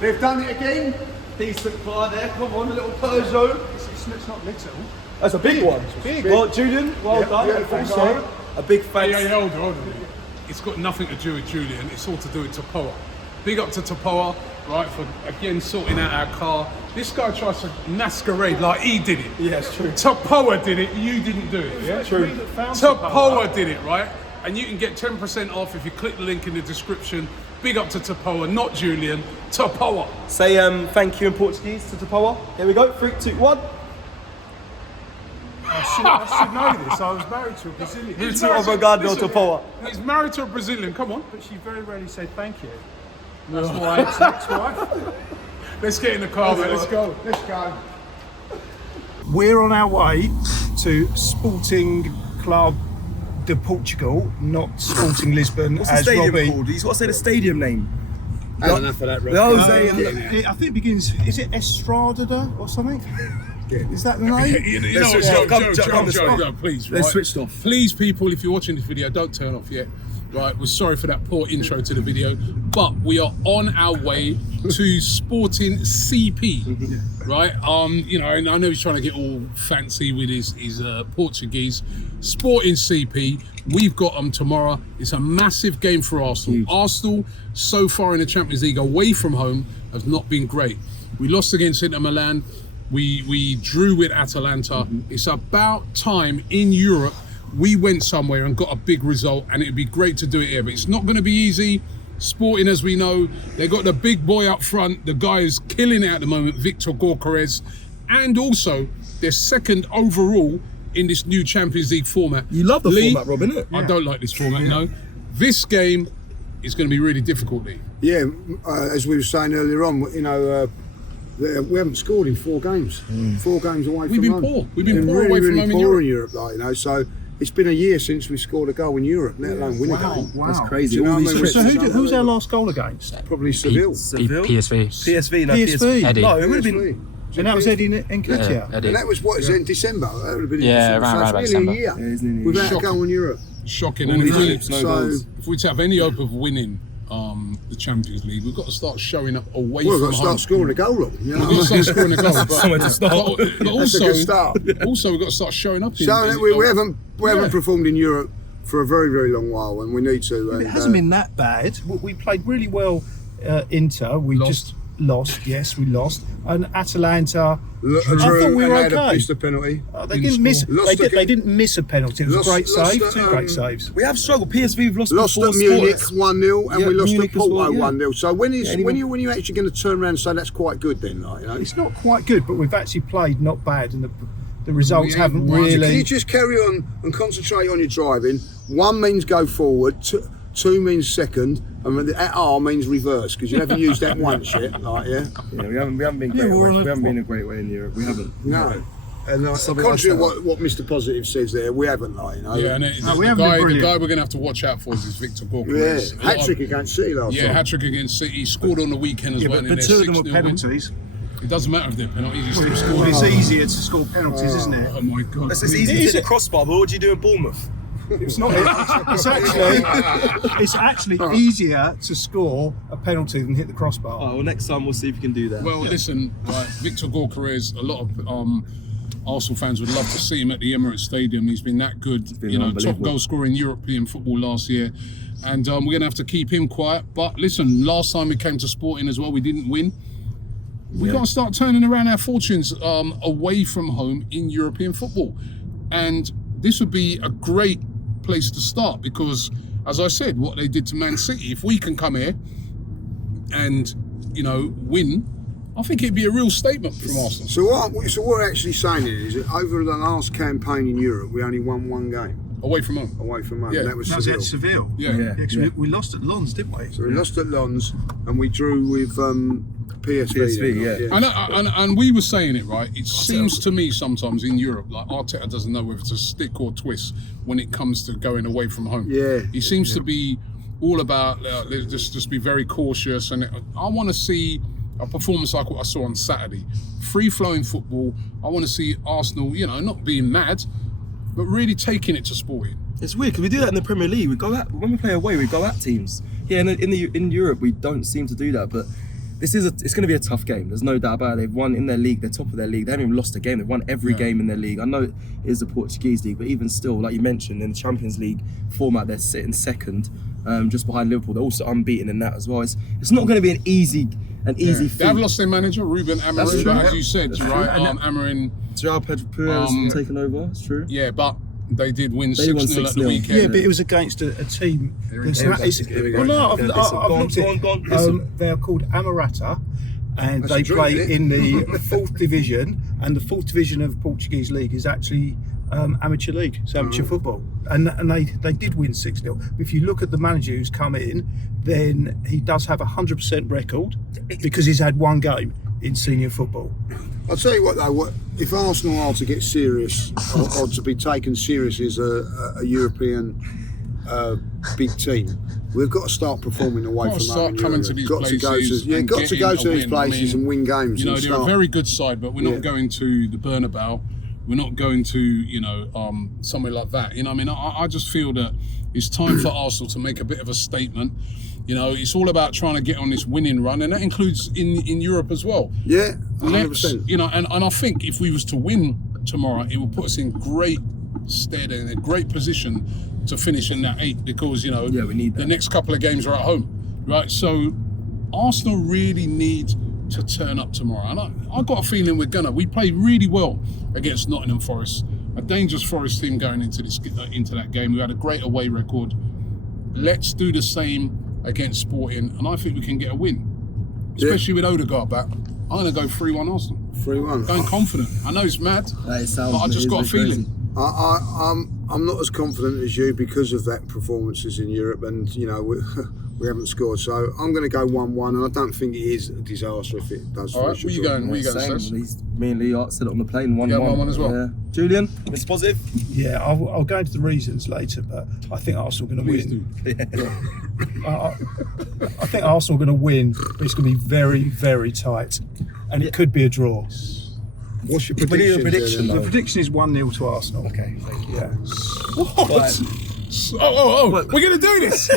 They've done it again. Decent car there. Come on, a little Peugeot. It's not little. That's a big one. Big. Well, Julian, well done. Also, a big thanks. Yeah, hold on. It's got nothing to do with Julian. It's all to do with Tapoa. Big up to Tapoa, right, for again sorting out our car. This guy tries to masquerade like he did it. Yeah, it's true. Tapoa did it, you didn't do it. Yeah, true. Tapoa did it, right? And you can get 10% off if you click the link in the description. Big up to Tapoa, not Julian. Tapoa. Say thank you in Portuguese to Tapoa. Here we go. 3, 2, 1. I should know this. I was married to a Brazilian. Muito obrigado, Tapoa. He's married to a Brazilian, come on. But she very rarely said thank you. That's my ex-wife. Let's get in the car, mate. Let's go. Let's go. We're on our way to Sporting Club de Portugal, not Sporting Lisbon. What's the as stadium Robbie. called? He's got to say the stadium name. I don't know for that, I think it begins. Is it Estrada or something? Is that the name? You know what, Joe, please, They're right? switched off. Please, people, if you're watching this video, don't turn off yet. Right, we're sorry for that poor intro to the video, but we are on our way to Sporting CP, right? You know, and I know he's trying to get all fancy with his Portuguese. Sporting CP, we've got them tomorrow. It's a massive game for Arsenal. Arsenal, so far in the Champions League, away from home, has not been great. We lost against Inter Milan. We drew with Atalanta. It's about time in Europe we went somewhere and got a big result, and it'd be great to do it here, but it's not going to be easy. Sporting, as we know, they got the big boy up front. The guy is killing it at the moment, Victor Gyökeres, and also they're second overall in this new Champions League format. You love the format, Rob, innit? I don't like this format, no. This game is going to be really difficult, Lee. Yeah, as we were saying earlier on, you know, we haven't scored in 4 games. 4 games away We've from been home. poor. We've been poor really, away from really home in poor Europe. in Europe, like, you know. So it's been a year since we scored a goal in Europe, let alone win a game. Wow. That's crazy. Do you know All what I these mean? trips. So who's our last goal against? Probably Seville. Seville? PSV. PSV, no, PSV. Eddie. No, it would have been. PSV. And that was Eddie Nketiah. Eddie. And that was what is it in December? That would have been in Yeah, December. around So about it's nearly December. a year Yeah, isn't it? without a Shocking. goal in Europe. Shocking. All And these if we- trips, no So goals. if we're to have any hope of winning the Champions League, we've got to start showing up away Well, we've from got to home. start scoring a goal, Rob. You know We've got to what I mean? start scoring a goal, Somewhere to start. but That's a also, good start. also we've got to start showing up. So we haven't Yeah. performed in Europe for a very, very long while, and we need to. And, It hasn't been that bad. We played really well. Inter, we Lost. just lost. Yes, we lost. And Atalanta, I I thought we were had a okay. missed a penalty. They Didn't didn't miss. score. Lost They again. didn't miss a penalty. It was Lost- a great lost save. at, 2 great saves. We have struggled. PSV, we've lost Lost before at Munich sports. 1-0, and Yeah, we lost Munich at as Porto well, yeah. 1-0. So when is anyone- when you actually going to turn around and say that's quite good then? Like, you know? It's not quite good, but we've actually played not bad, and the results We haven't ain't won. Can you really. just carry on and concentrate on your driving? 1 means go forward, 2 means second, and the R means reverse, because you haven't used that once yet. Like, yeah. Yeah, we haven't been great. we're We on a- haven't been a great way in Europe. We haven't. No. And Something contrary to like that. what Mr. Positive says there, we haven't, like, you know. Yeah, and we the haven't been guy brilliant. we're going to have to watch out for is Victor Yeah, Gyökeres. hat-trick against City last Yeah, time. hat-trick against City. He scored on the weekend as Yeah, well. but in the their 2 of them 6-0 were win. penalties. It doesn't matter if they're penalties. He still Well, scored. it's easier to score penalties, isn't it? Oh my God. It's easy to hit the crossbar, but what do you do in Bournemouth? It's not. It's actually easier to score a penalty than hit the crossbar. Oh, well, next time we'll see if you can do that. Well, listen, right, Victor Gyökeres, a lot of Arsenal fans would love to see him at the Emirates Stadium. He's been that good, been you know, top unbelievable. goal scorer in European football last year. And we're going to have to keep him quiet. But listen, last time we came to Sporting as well, we didn't win. We've got to start turning around our fortunes away from home in European football. And this would be a great place to start because, as I said, what they did to Man City, if we can come here and, you know, win, I think it'd be a real statement from Arsenal. So what we're actually saying here is that over the last campaign in Europe, we only won 1 game Away from home. away from home, Yeah. and that was That was Seville. at Seville. Yeah. Yeah. Yeah, 'cause we lost at Lons, didn't we? So we lost at Lons, and we drew with PSV. PSV, then, yeah. And we were saying it, right? It seems to me sometimes in Europe, like Arteta doesn't know whether to stick or twist when it comes to going away from home. Yeah. He seems to be all about just be very cautious. And I want to see a performance like what I saw on Saturday. Free-flowing football. I want to see Arsenal, you know, not being mad, but really taking it to Sporting. It's weird because we do that in the Premier League. We go at when we play away, we go at teams. Yeah, in Europe we don't seem to do that. But it's going to be a tough game. There's no doubt about it. They've won in their league. They're top of their league. They haven't even lost a game. They've won every game in their league. I know it is the Portuguese league, but even still, like you mentioned, in the Champions League format, they're sitting second, just behind Liverpool. They're also unbeaten in that as well. It's not going to be an easy feat. They have lost their manager, Ruben Amorim, but as you said, right? Amorim. João Pedro Perez taken over. It's true. Yeah, but they did win They won 6-0 at the 6-0. weekend. Yeah, but it was against a team. Well, No, I've looked at it. They're called Amarata, and they play in the 4th division. And the 4th division of Portuguese league is actually amateur league. It's amateur football, and they did win 6-0. If you look at the manager who's come in, then he does have a 100% record because he's had one game in senior football. I'll tell you what though, if Arsenal are to get serious or to be taken serious as a European big team, we've got to start performing away from home. Start coming to these places. Got to go to these places and win games. You know, they're a very good side, but we're not going to the Bernabeu. We're not going to, somewhere like that. You know, I mean, I just feel that it's time for Arsenal to make a bit of a statement. You know, it's all about trying to get on this winning run, and that includes in Europe as well. Yeah, 100%. You know, and I think if we was to win tomorrow, it will put us in great stead and a great position to finish in that 8, because we need that. The next couple of games are at home, right? So Arsenal really need to turn up tomorrow, and I got a feeling we're gonna. We played really well against Nottingham Forest, a dangerous Forest team going into that game. We had a great away record. Let's do the same against Sporting, and I think we can get a win, especially with Odegaard back. I'm going to go 3-1 Arsenal. 3-1. Going confident. I know it's mad, but I just got a feeling. I'm not as confident as you because of that performances in Europe, and we haven't scored. So I'm going to go 1-1, and I don't think it is a disaster if it does. All right, where you going? Where you going, Sess? Me and Lee said it on the plane. 1-1. Yeah, 1-1 as well. Yeah. Julian, Mr. Positive. Yeah, I'll go into the reasons later, but I think Arsenal are going to win. I think Arsenal are going to win, but it's going to be very, very tight, and it could be a draw. What's your prediction? The prediction is 1-0 to Arsenal. Okay. Yeah. What? Oh, we're going to do this.